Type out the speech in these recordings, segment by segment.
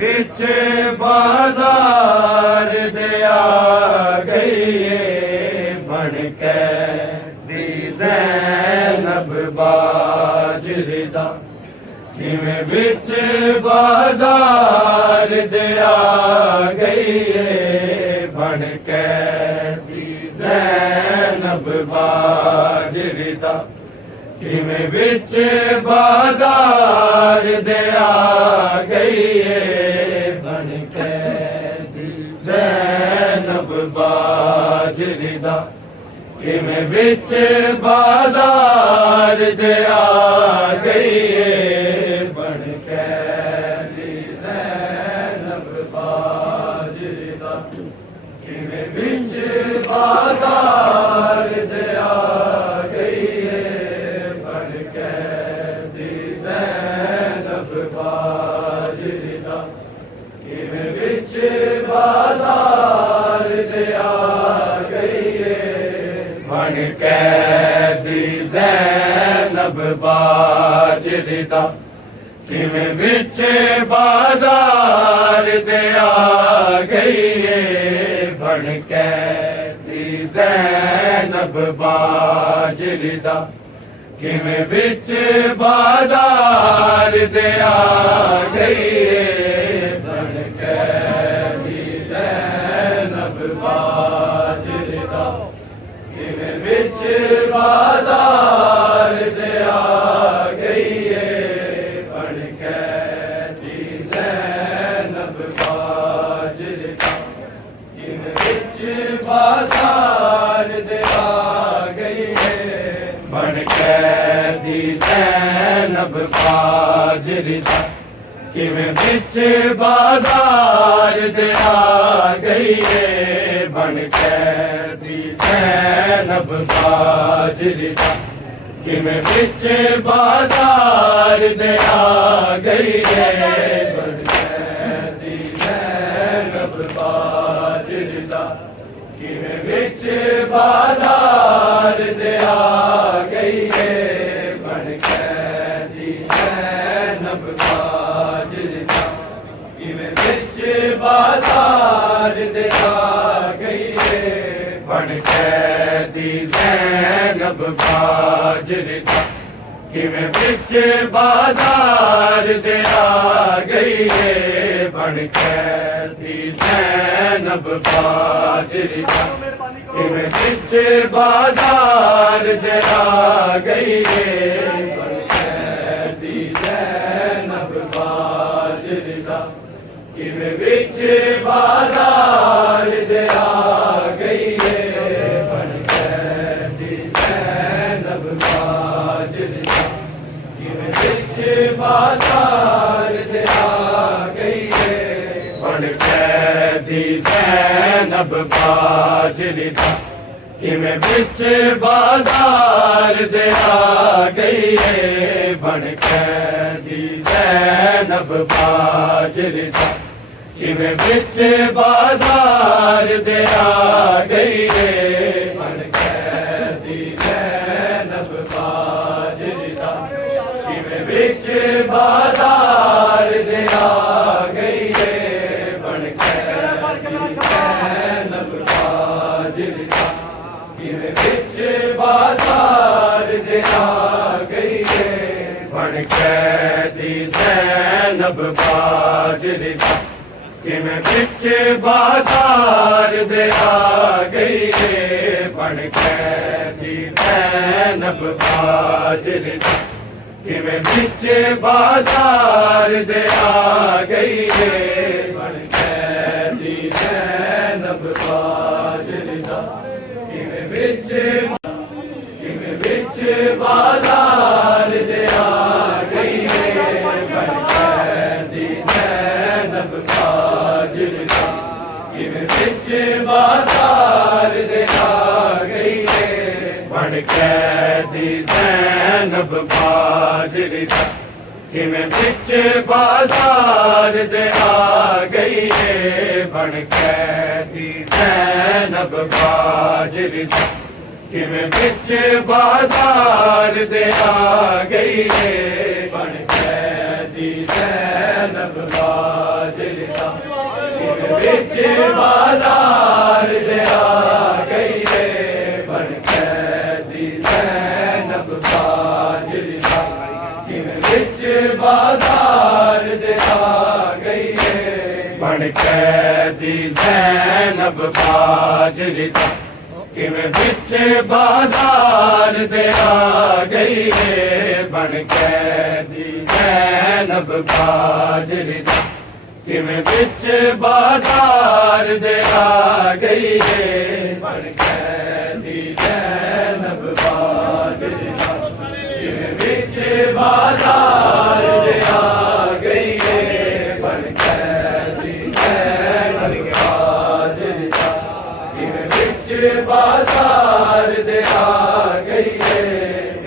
बिच बाजार दिया गई बन के दी ज़ैनब बाजरिदा किवें बिच बाजार दिया गई बन के दी ज़ैनब बाजरिदा किवें बिच बाजार दिया गई बन के दी ज़ैनब बाजरिदा किवें बिच बाजार दिया गई बन के दी ज़ैनब बाजरिदा किवें बिच बाजार दिया बाजार दिया गई बन के दी ज़ैनब बाजरिदा किवें बिच बाजार दिया गई बन के दी ज़ैनब बाजरिदा किवें बिच बाजार दिया गई बन के दी ज़ैनब बाजरिदा किवें बिच बाजार दिया गई बन के दी ज़ैनब बाजरिदा किवें बिच बाजार दिया गई बन के दी ज़ैनब बाजरिदा किवें बिच बाजार दिया गई बन के दी ज़ैनब बाजरिदा किवें बिच बाजार दिया गई बन के दी ज़ैनब बाजरिदा किवें बिच बाजार दिया गई बन के दी ज़ैनब बाजरिदा कैदी ज़ैनब बाजरे दा किवें विच बाजार दे आ गई है बन कैदी ज़ैनब बाजरे दा किवें विच बाजार दे आ गई है बन कैदी ज़ैनब बाजरे दा किवें विच बाजार दे आ गई है बन कैदी ज़ैनब बाजरे दा किवें विच बाजार दे आ गई है बन कैदी ज़ैनब बाजरे दा किवें विच बाजार दे आ गई है बन कैदी ज़ैनब बाजरे दा किवें विच बाजार दे आ गई है बन कैदी ज़ैनब बाजरे दा किवें विच बाजार दे आ गई है बन कैदी ज़ैनब बाजरे दा किवें विच बाजार दे आ गई है बन कैदी ज़ैनब बाजरे दा किवें विच बाजार दे आ गई है बन कैदी ज़ैनब बाजरे दा किवें विच बाजार दे आ गई है बन कैदी ज़ैनब बाजरे दा किवें विच बाजार दे आ गई है बन कैदी ज़ैनब बाजरे दा किवें विच बाजार दे आ गई है बन कैदी ज़ैनब बाजरे दा किवें विच बाजार दे आ गई है बन कैदी ज़ैनब बाजरे दा किवें विच बाजार दे आ गई है बन कैदी ज़ैनब बाजरे दा किवें विच बाजार दे आ गई है बन कैदी ज़ैनब बाजरे दा किवें विच बाजार दे आ गई है बन कैदी ज़ैनब बाजरे दा किवें विच बाजार दे आ गई है बन कैदी ज़ैनब बाजरे दा किवें विच बाजार दे आ गई है बन कैदी ज़ैनब बाजरे दा किवें विच बाजार दे आ गई है बन कैदी ज़ैनब बाजरे दा किवें विच बाजार दे आ गई है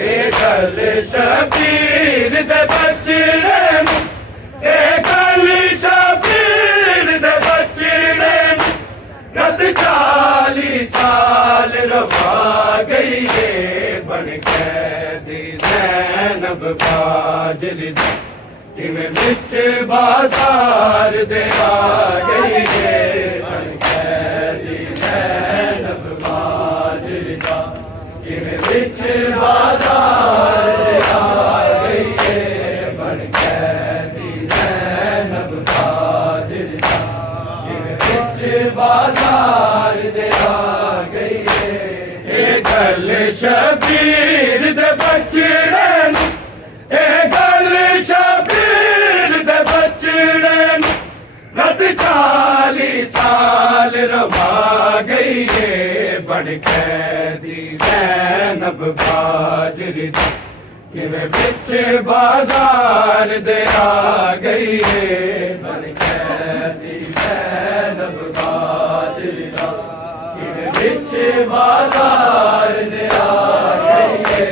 ए गल शबीर दे बचड़े ए गल शबीर दे बचड़े रत 40 साल रवा गई है बन कैदी ज़ैनब बाजरे दा किवें विच बाजार दे आ गई है बन कैदी ज़ैनब बाजरे दा किवें विच बाजार दे आ गई है बन कैदी ज़ैनब बाजरे दा किवें विच बाजार दे आ गई है ए गल शबीर दे बचड़े ए गल शबीर दे बचड़े रत 40 साल रवा गई है बन कैदी ज़ैनब बाजरे दा किवें विच बाजार दे आ गई है बन कैदी ज़ैनब बाजरे दा किवें विच बाजार दे आ गई है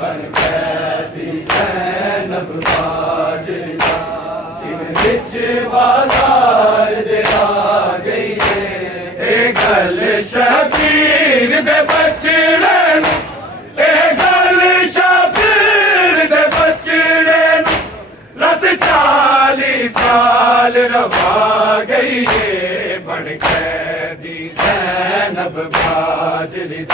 बन कैदी ज़ैनब बाजरे दा किवें विच बाजार दे आ गई है ए गल शबीर दे बचड़े ए गल शबीर दे बचड़े रत 40 साल रवा गई है बन कैदी ज़ैनब बाजरे बाजरी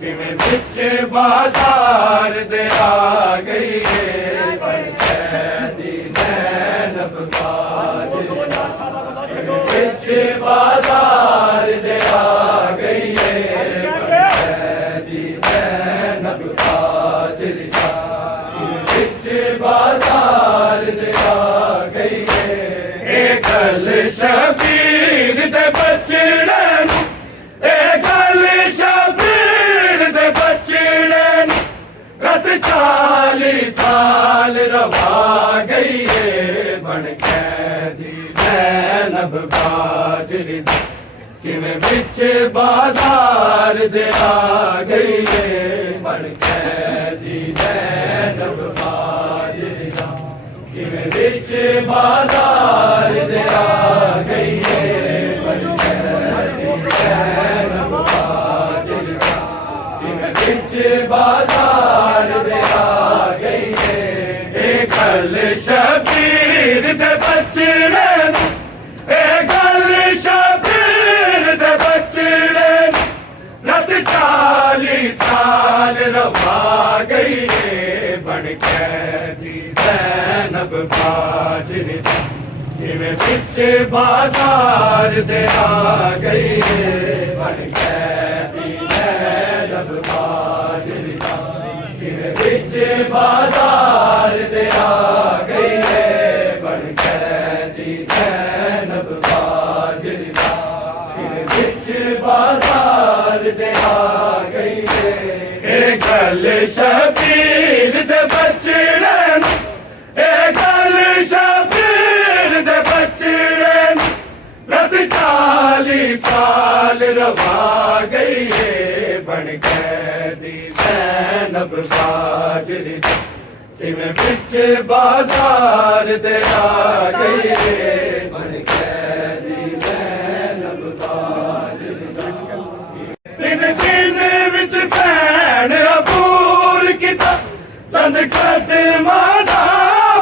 किवें बिच बाजार दे आ गई है बनकैदी ज़ैनब बाजरी बिच बाजार दे आ गई है बनकैदी ज़ैनब बाजरी बिच बाजार दे आ गई है गल शबीर दे बचड़े गल शबीर दे बचड़े रत 40 साल रवा गई है बनकैदी ज़ैनब बाजरी किवें बिच बाजार दे आ गई है बनकैदी ज़ैनब बाजरी किवें बिच बाजार दे आ गई है बनकैदी ज़ैनब बाजरी किवें बिच बाजार दे आ गई है गल शबीर दे बचड़े गल शबीर दे बचड़े रत 40 साल रवा गई है बनकैदी ज़ैनब बाजरी किवें बिच बाजार दे आ गई है बनकैदी ज़ैनब बाजरी किवें बिच बाजार दे आ गई है बनकैदी ज़ैनब बाजरी किवें बिच बाजार दे आ गई है गल शबीर दे बचड़े गल शबीर दे बचड़े रत 40 साल रवा गई है बनकैदी ज़ैनब बाजरी किवें बिच बाजार दे आ गई है बनकैदी ज़ैनब बाजरी दिन विच सैन अबूर किता चंद कदमां दा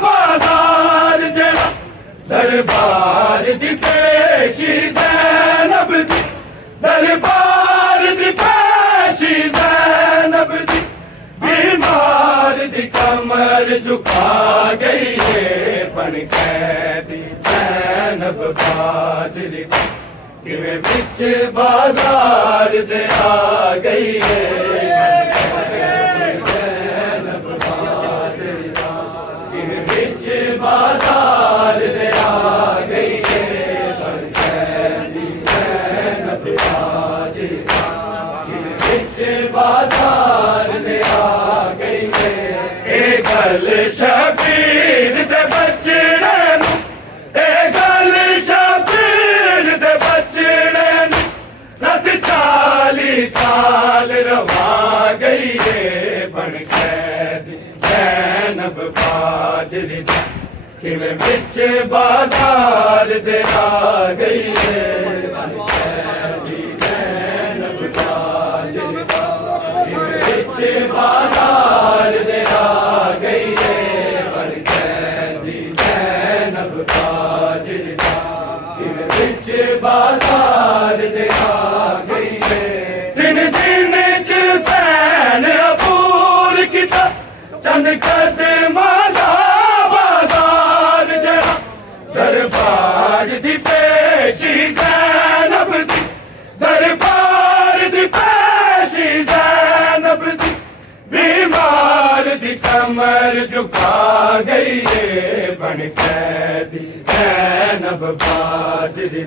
बाजार जेड़ा दरबार दी पेशी ज़ैनब दी दरबार दी पेशी ज़ैनब दी बीमार दी कमर झुका गई है बनकैदी ज़ैनब बाजरी किवें बिच बाजार दे आ गई है ज़ैनब बाजरी किवें बिच बाजार दे आ गई है बनकैदी ज़ैनब बाजरी किवें बिच बाजार दे आ गई है गल शबीर दे बचड़े गल शबीर दे बचड़े रत 40 साल रवा गई है बनकैदी ज़ैनब बाजरी किवें बिच बाजार दे आ गई है बनकैदी ज़ैनब बाजरी किवें बिच बाजार दे आ गई है बनकैदी ज़ैनब बाजरी किवें बिच बाजार दे आ गई है दिन च सैन अबूर किता चंद कदमां दा बाजार जेड़ा दरबार दी पेशी ज़ैनब दी दरबार दी पेशी ज़ैनब दी बीमार दी कमर झुका गई है बनकैदी ज़ैनब बाजरी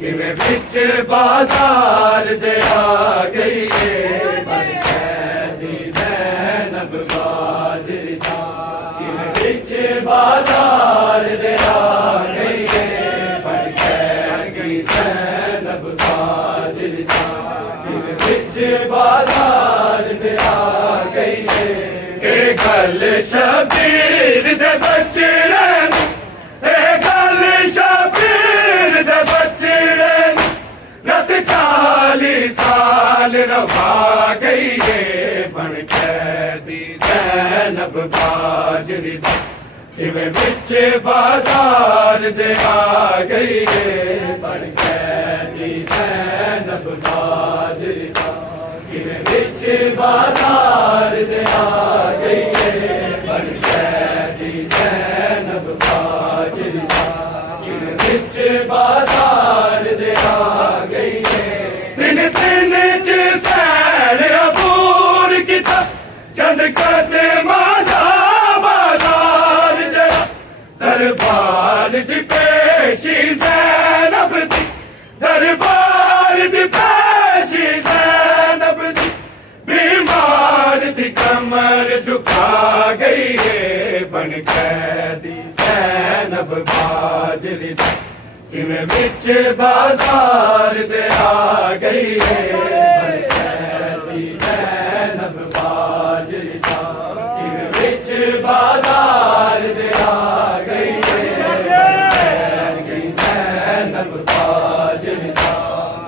किवें बिच बाजार दे आ गई है बनकैदी ज़ैनब बाजरी किवें बिच बाजार दे आ गई है बनकैदी ज़ैनब बाजरी किवें बिच बाजार दे आ गई है गल शबीर दे बचड़े गल शबीर दे बचड़े रत 40 साल रवा गई है बनकैदी ज़ैनब बाजरी किवें बिच बाजार दे आ गई है बनकैदी ज़ैनब बाजरी बाजार दे आ गई है बन कैदी ज़ैनब बाजरी इन बिच बाजार दे आ गई है दिन दिन च सैन अबूर की चंद करते मादा बाजार जरा दरबार दी पेशी ज़ैनब दी दरबार दी पेशी ज़ैनब दी बीमार दी कमर झुका गई है बन कैदी ज़ैनब बाजरी किमें बिच बाजार दे आ गई है बन कैदी ज़ैनब बाजरी किमें बिच बाजार दे आ गई है बन कैदी ज़ैनब बाजरी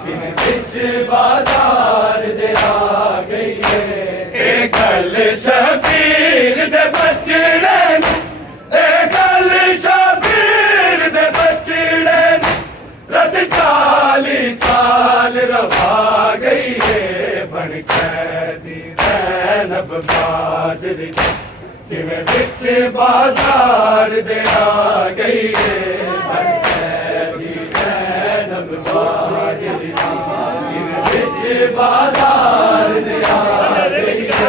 किमें बिच बाजार दे आ गई है ए गल शबीर दे बचड़े ए गल शबीर दे बचड़े रत 40 साल रवा गई है बन कैदी ज़ैनब बाजरी किमें बिच बाजार दे आ गई है बन कैदी ज़ैनब बाजरी किमें बिच बाजार दे आ गई है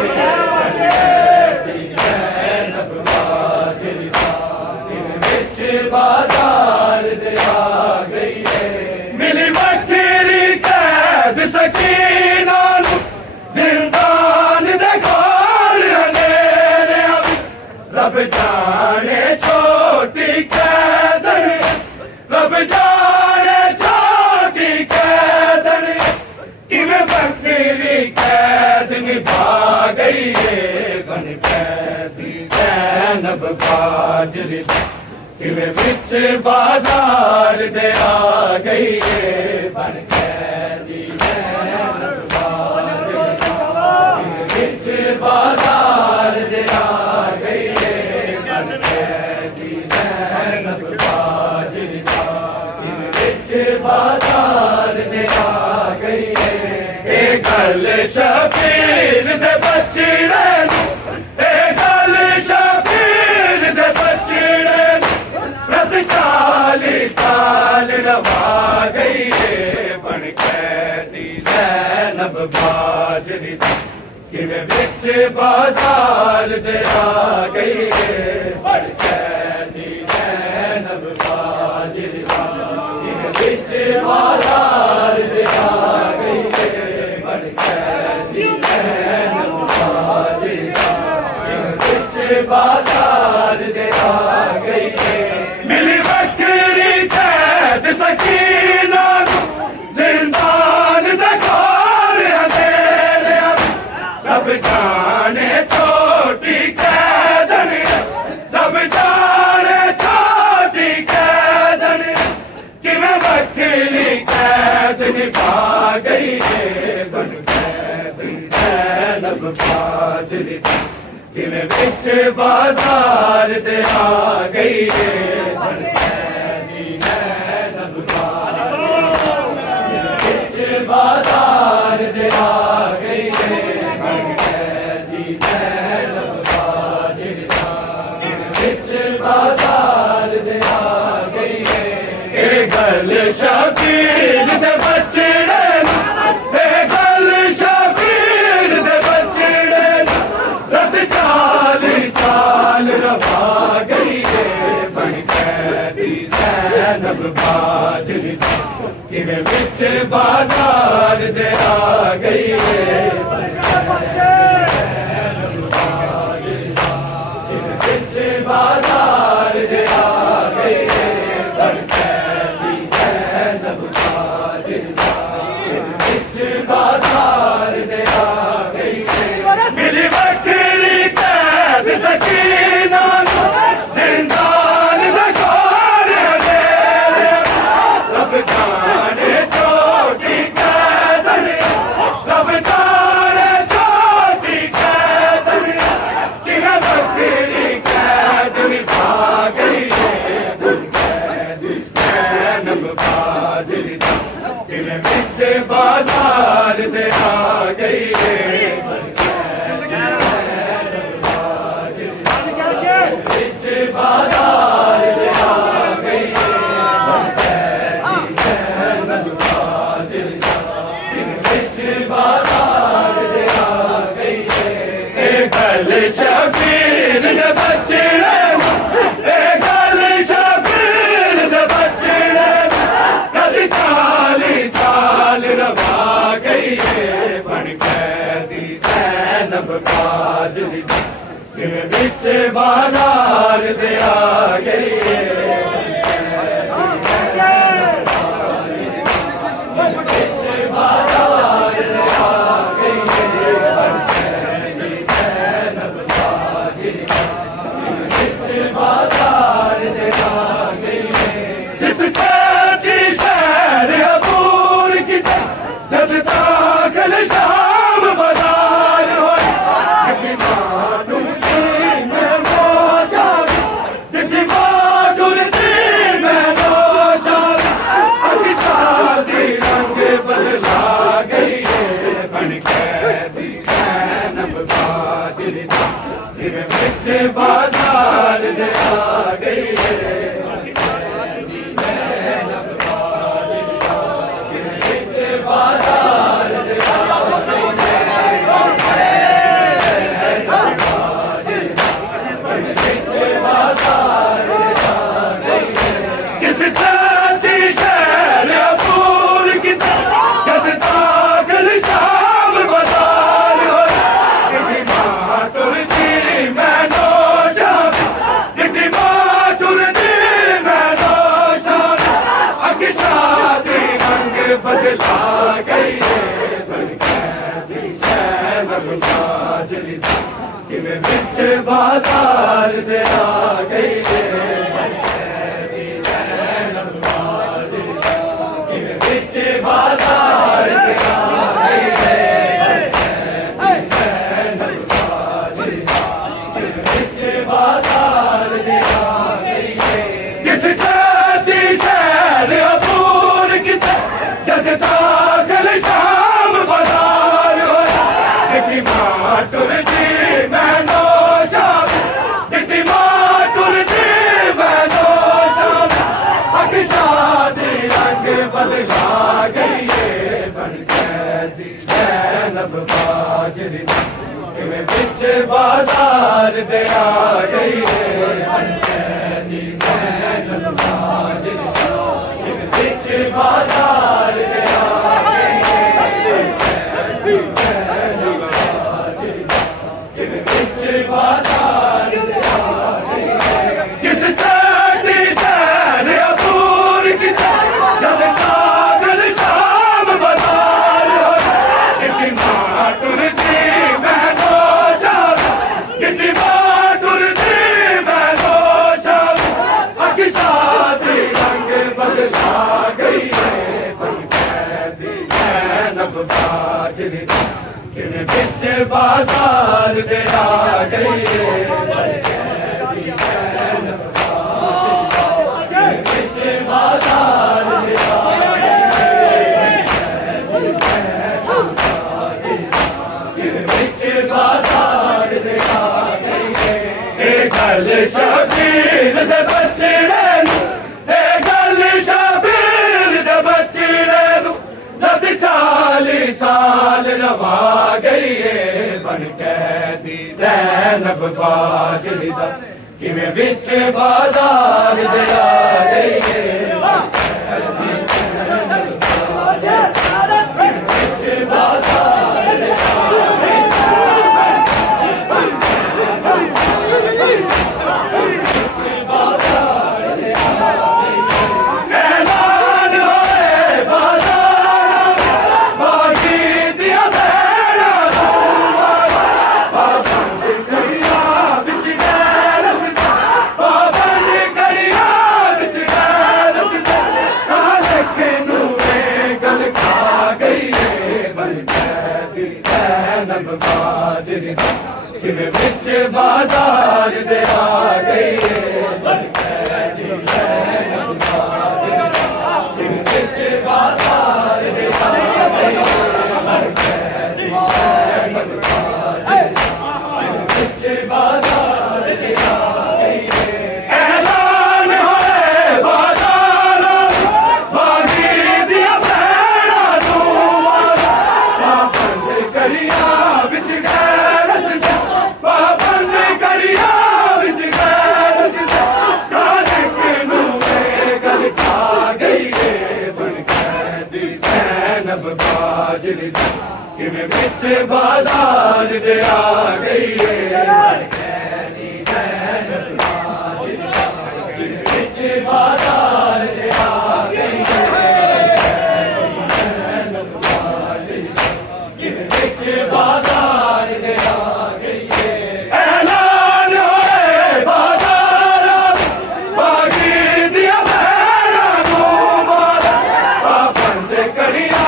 बन कैदी ज़ैनब बाजरी किमें बिच बाजार दे आ गई है मिली बकरी कैद सकीना जिंदान दे घोर अंधेरे रब जाने छोटी कैदन रब जाने छोटी कैदन किमें बकरी कैद निभा गई है बन कैदी ज़ैनब बाजरी किमें बिच बाजार दे आ गई है बन कैदी ज़ैनब बाजरी किमें बिच बाजार दे आ गई है बन कैदी ज़ैनब बाजरी किमें बिच बाजार दे आ गई है ए गल शबीर दे बचड़े ए गल शबीर दे बचड़े रत 40 साल रवा गई है बन कैदी ज़ैनब बाजरी किमें बिच बाजार दे आ गई है बन कैदी ज़ैनब बाजरी किमें बिच बाजार दे आ गई है बन कैदी ज़ैनब बाजरी किमें बिच बाजार दे आ गई है मिली बकरी कैद सकीना जिंदान दे घोर अंधेरे रब जाने छोटी कैदन रब जाने छोटी कैदन किमें बकरी कैद निभा गई है बन कैदी ज़ैनब बाजरी किमें बिच बाजार दे आ गई है बन कैदी ज़ैनब बाजरी बिच बाजार दे आ गई है बन कैदी ज़ैनब बाजरी किमें बिच बाजार दे आ गई है ए गल शबीर दे बचड़े ए गल शबीर दे बचड़े रत 40 साल रवा गई है बन कैदी ज़ैनब बाजरी किमें बिच बाजार दे आ गई है बन कैदी ज़ैनब बाजरी किमें बिच बाजार दे आ गई है बन कैदी ज़ैनब बाजरी किमें बिच बाजार दे आ गई है मिली बकरी कैद सकीना जिंदान दे घोर अंधेरे रब जाने छोटी कैदन रब जाने बदला गई है बनकैदी ज़ैनब बाजरी दा किवें विच बाजार दे आ गई है बनकैदी ज़ैनब बाजरी दा किवें विच बाजार दे आ गई है बनकैदी ज़ैनब बाजरी दा किवें विच बाजार दे आ गई है जिस जाती शहर अबूर किता जग दाखिल शाम बाजार होया इठी मां टुरदी मैनो शाम इठी मां टुरदी मैनो शाम हक शादी रंग बदला गई है बनकैदी ज़ैनब बाजरी किवें विच बाजार दे आ गई है बनकैदी ज़ैनब बाजरी किवें विच बाजार दे आ गई है बनकैदी ज़ैनब बाजरी किवें विच बाजार दे आ गई है जिस जाती शहर अबूर किता जग कागल शाम बाजार होया इठी मां टुरदी मैनो शाम इठी मां टुरदी मैनो शाम हक शादी रंग बदला गई है बनकैदी ज़ैनब बाजरी किवें विच बाजार दे आ गई है बनकैदी ज़ैनब बाजरी किवें विच बाजार दे आ गई है बनकैदी ज़ैनब बाजरी किवें विच बाजार दे आ गई है ए गल शबीर दे बचड़े नू ए गल शबीर दे बचड़े नू रद 40 साल रवा गई है बनकैदी ज़ैनब बाजरी दा किवें विच बाजार दे आ गई है बनकैदी ज़ैनब बाजरी किवें विच बाजार दे आ गई ऐलान होए बाजार बागी दिया भैड़ा पाबंद करिया बिच गैरत दा पाबंद करिया बिच गैरत दा कालक नूरे गल खा गई है बनकैदी ज़ैनब बाजरी किवें विच बाजार दे आ गई है बनकैदी ज़ैनब बाजरी किवें विच बाजार दे आ गई है बनकैदी ज़ैनब बाजरी किवें विच बाजार दे आ गई है ऐलान होए बाजार बागी दिया भैड़ा नू पाबंद करिया बिच गैरत दा पाबंद करिया बिच गैरत दा कालक नूरे गल खा गई है बनकैदी ज़ैनब बाजरी किवें विच बाजार दे आ गई है बनकैदी ज़ैनब बाजरी किवें विच बाजार दे आ गई है ज़ैनब बाजरी किवें विच बाजार दे आ गई है ऐलान होए बाजार बागी दिया भैड़ा नू पाबंद करिया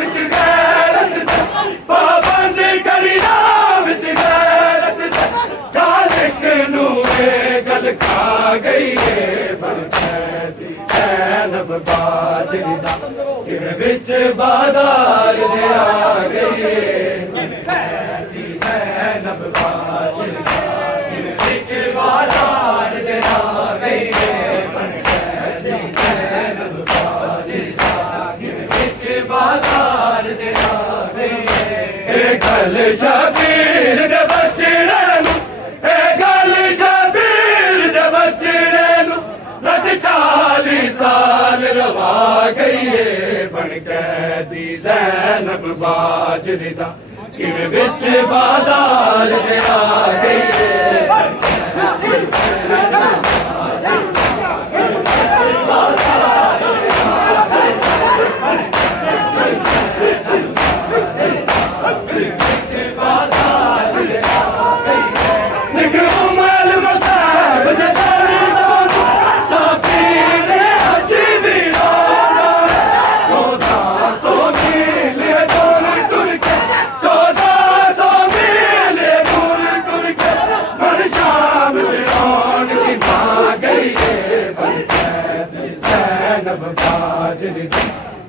बिच गैरत दा पाबंद करिया बिच गैरत दा कालक नूरे गल खा गई है बनकैदी ज़ैनब बाजरी दा किवें विच बाजार दे आ गई है बनकैदी ज़ैनब बाजरी किवें विच बाजार दे आ गई है बनकैदी ज़ैनब बाजरी किवें विच बाजार दे आ गई है ए गल शबीर दे बचड़े नू ए गल शबीर दे बचड़े नू रद 40 साल रवा गई है बनकैदी ज़ैनब बाजरी दा किवें विच बाजार दे आ गई है बनकैदी ज़ैनब बाजरी किवें विच बाजार दे आ गई है ਜ਼ੈਨਬ ਬਾਜਰੀ ਦਾ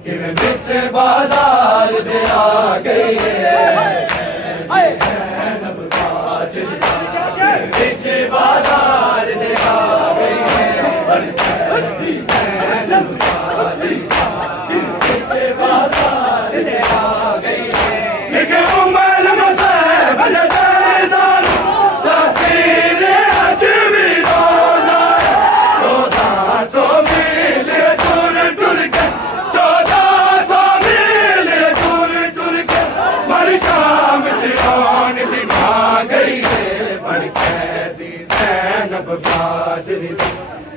ਕਿਵੇਂ ਵਿੱਚ ਬਾਜ਼ਾਰ ਦੇ ਆ ਗਈ ਏ ਜ਼ੈਨਬ ਬਾਜਰੀ ਦਾ ਕਿਵੇਂ ਵਿੱਚ ਬਾਜ਼ਾਰ ਦੇ ਆ ਗਈ ਏ ਜ਼ੈਨਬ ਬਾਜਰੀ ਦਾ ਕਿਵੇਂ ਵਿੱਚ ਬਾਜ਼ਾਰ ਦੇ ਆ ਗਈ ਏ ਇੱਕ ਉਮਰ ਮਸੈਬ ਜਦਰਦਾਨ ਸਫੀਰ ਅਜਮੀ ਰੋਣਾ 1400 ਮੀਲ ਟੁਰ ਟੁਰ ਕੇ 1400 ਮੀਲ ਟੁਰ ਟੁਰ ਕੇ ਮਰ ਸ਼ਾਮ ਚਿਰਾਣ ਦੀ ਆ ਗਈ ਏ ਬਣ ਕੇ ਦੀ ਜ਼ੈਨਬ ਬਾਜਰੀ ਦੀ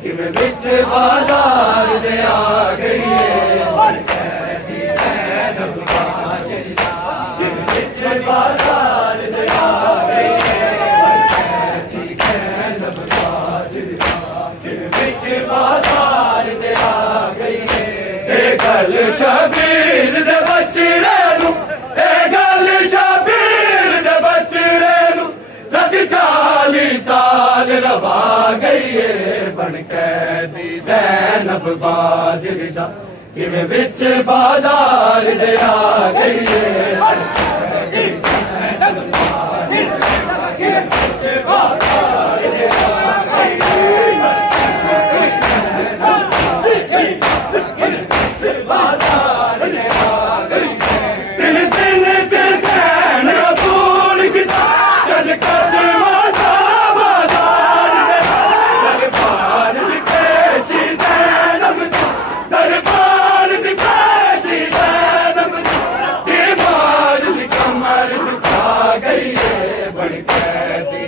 ਕਿਵੇਂ ਵਿੱਚ ਬਾਜ਼ਾਰ ਦੇ ਆ ਗਈ ਏ ਬਣ ਕੇ ਦੀ ਜ਼ੈਨਬ ਬਾਜਰੀ ਦਾ ਕਿਵੇਂ ਵਿੱਚ ਬਾਜ਼ਾਰ ਦੇ ਆ ਗਈ ਏ ਬਣ ਕੇ ਦੀ ਜ਼ੈਨਬ ਬਾਜਰੀ ਦਾ ਕਿਵੇਂ ਵਿੱਚ ਬਾਜ਼ਾਰ ਦੇ ਆ ਗਈ ਏ ਇਹ ਗੱਲ ਸ਼ਬੀਰ ਦੇ ਬਚੜੇ ਨੂੰ ਇਹ ਗੱਲ ਸ਼ਬੀਰ ਦੇ ਬਚੜੇ ਨੂੰ ਰੱਦ 40 ਸਾਲ ਰਵਾ ਗਈ ਏ ਬਣ ਕੇ ਦੀ ਜ਼ੈਨਬ ਬਾਜਰੀ ਦਾ ਕਿਵੇਂ ਵਿੱਚ ਬਾਜ਼ਾਰ ਦੇ ਆ ਗਈ ਏ ਬਣ ਕੇ ਦੀ ਜ਼ੈਨਬ ਬਾਜਰੀ ਦਾ ਕਿਵੇਂ ਵਿੱਚ ਬਾਜ਼ਾਰ ਦੇ ਆ ਗਈ ਏ ਬਾਜ਼ਾਰ ਦੇ ਆ ਗਈ ਦਿਨ ਦਿਨ ਚ ਸੈਨ ਪੂਰ ਕੀਤਾ ਜਦ ਕਦਮਾਂ ਦਾ ਬਾਜ਼ਾਰ ਦੇ ਦਰਬਾਰ ਦੀ ਪੇਸ਼ੀ ਜ਼ੈਨਬ ਦਰਬਾਰ ਦੀ ਪੇਸ਼ੀ ਜ਼ੈਨਬ ਇਹ ਮਾਰ ਦੀ ਕਮਰ ਝੁਕਾ ਗਈ ਏ ਬਣ ਕੇ ਦੀ